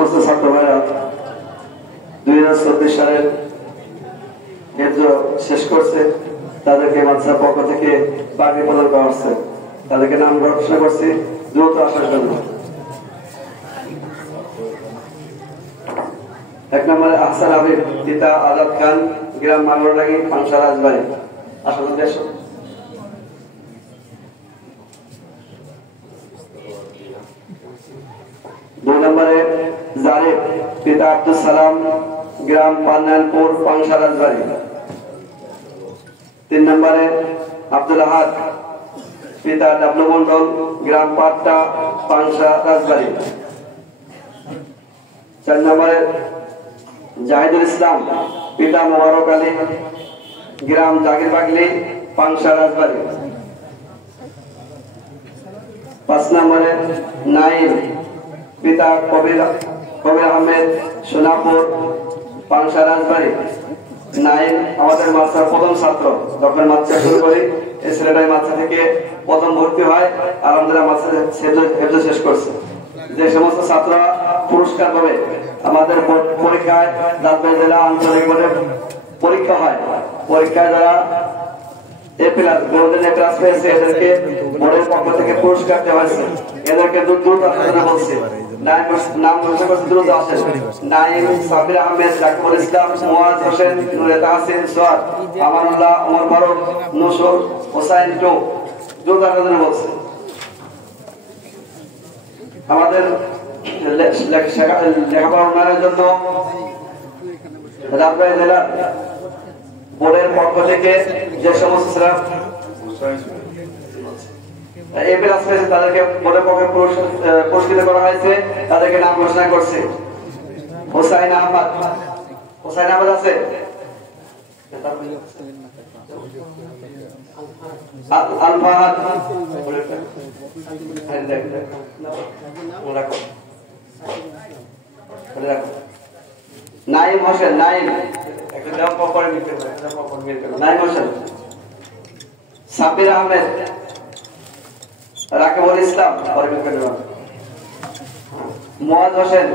সমস্ত ছাত্র ভাইরা 2024 সালের হিফজ শেষ করছে, তাদেরকে মাদ্রাসার পক্ষ থেকে বাড়ি প্রদান করা হচ্ছে। তাদেরকে নাম ঘোষণা করছি দ্রুত আসার জন্য। 1 নম্বরে আহসান হাবিব, পিতা আজাদ খান, গ্রাম মাঙ্গলডাঙ্গি, পাংশা রাজবাড়ী। আসলে দেশ 2 নম্বরে জারিফ, পিতা আব্দুল সালাম, গ্রাম পান্নানপুর, পাংশা রাজবাড়ী। 3 নম্বরে আব্দুল আহাদ, পিতা ডাবলু মন্ডল, গ্রাম পাট্টা, পাংশা রাজবাড়ী। 4 নম্বরে জাহিদুল ইসলাম, পিতা মোবারক আলী, গ্রাম জাগির বাগলি, পাংশা রাজবাড়ী। 5 নম্বরে নাইম, পিতা কবির আহমেদ, সোনাপুর, পাংশা রাজবাড়ী। নাইম আমাদের মাদ্রাসার প্রথম ছাত্র। যখন মাদ্রাসা শুরু করি এই ছেলেটাই মাদ্রাসা থেকে প্রথম ভর্তি হয়, আলহামদুলিল্লাহ মাদ্রাসা হিফজ শেষ করছে। যে সমস্ত ছাত্ররা পুরস্কার পাবে, আমাদের পরীক্ষায় রাজবাড়ী জেলা আঞ্চলিক বোর্ডে পরীক্ষা হয়, পরীক্ষায় যারা গোল্ডেন এ প্লাস পেয়েছে এদেরকে বোর্ডের পক্ষ থেকে পুরস্কার দেওয়া হয়েছে। এদেরকে দ্রুত আসার বলছে। নাম ঘোষণা করছে, দ্রুত আসেন। নাইম, সাবির আহমেদ, রাকিবুল ইসলাম, মুয়াজ হোসেন, নুরে তাহসিন, সোয়াদ, আমানুল্লাহ, ওমর ফারুক, নসর, হোসাইন টো, দ্রুত আসার বলছে। আমাদের লেখাপড়া উন্নয়নের জন্য রাজবাড়ী জেলা বোর্ডের পক্ষ থেকে যে সমস্ত তাদেরকে বোর্ডের পক্ষে পুরস্কৃত করা হয়েছে, তাদেরকে নাম ঘোষণা করছে। হোসাইন আহমদ, হোসাইন আহমদ আছে, আল ফাহাদ, নাইম হোসেন, নাইম হোসেন, সাবির আহমেদ, রাকিবুল ইসলাম, মুয়াজ হোসেন,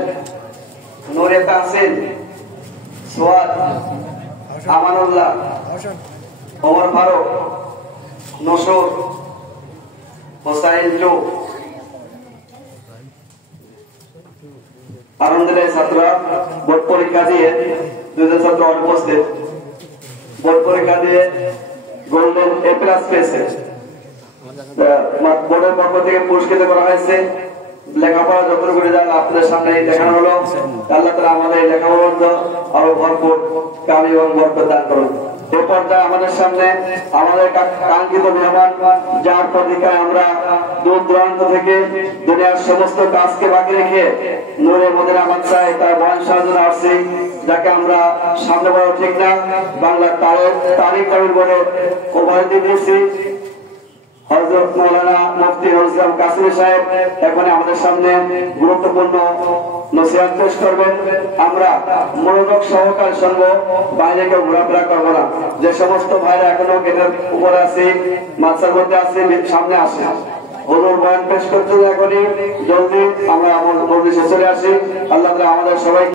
নুরে তাহসিন, সোয়াদ, আমানুল্লাহ, ওমর ফারুক, নসর, হোসাইন টু। আনন্দের ছাত্ররা বোর্ড পরীক্ষা দিয়ে 2000 ছাত্র অনুপস্থিত, বোর্ড পরীক্ষা দিয়ে গোল্ডেন এ প্লাস পেয়েছে। বোর্ডের পক্ষ থেকে পুরস্কৃত করা হয়েছে। লেখাপড়া যতটুকু রেজাল্ট আপনাদের সামনে দেখানো হলো, আল্লাহ তাআলা আমাদের লেখাপড়া আরো ভরপুর কামি এবং বরকত দান করুন। এই পর্যায়ে আমাদের সামনে আমাদের কাঙ্ক্ষিত মেহমান, যার প্রতীক্ষায় আমরা দূর দূরান্ত থেকে দুনিয়ার সমস্ত কাজকে বাকি রেখে নূরে মদিনা মাদ্রাসায় তার বয়ান শোনার আসছি, যাকে আমরা সামনে বড় ঠিক না বাংলা তারিখ তামিল বলে উপাধি দিয়েছি। হযরত মাওলানা মুফতি ইসলাম কাসিম সাহেব এখন আমাদের সামনে গুরুত্বপূর্ণ নসিহত পেশ করবেন। আমরা মনোযোগ সহকারে শুনবো, বাইরে কেউ ঘোরাফেরা করবো না। যে সমস্ত ভাইরা এখনো গেটের উপরে আছে, মাদ্রাসার মধ্যে আছে, সামনে আসে। হুজুর বয়ান পেশ করতে এখনই জলদি আমরা আমাদের চলে আসি। আল্লাহ তাআলা আমাদের সবাই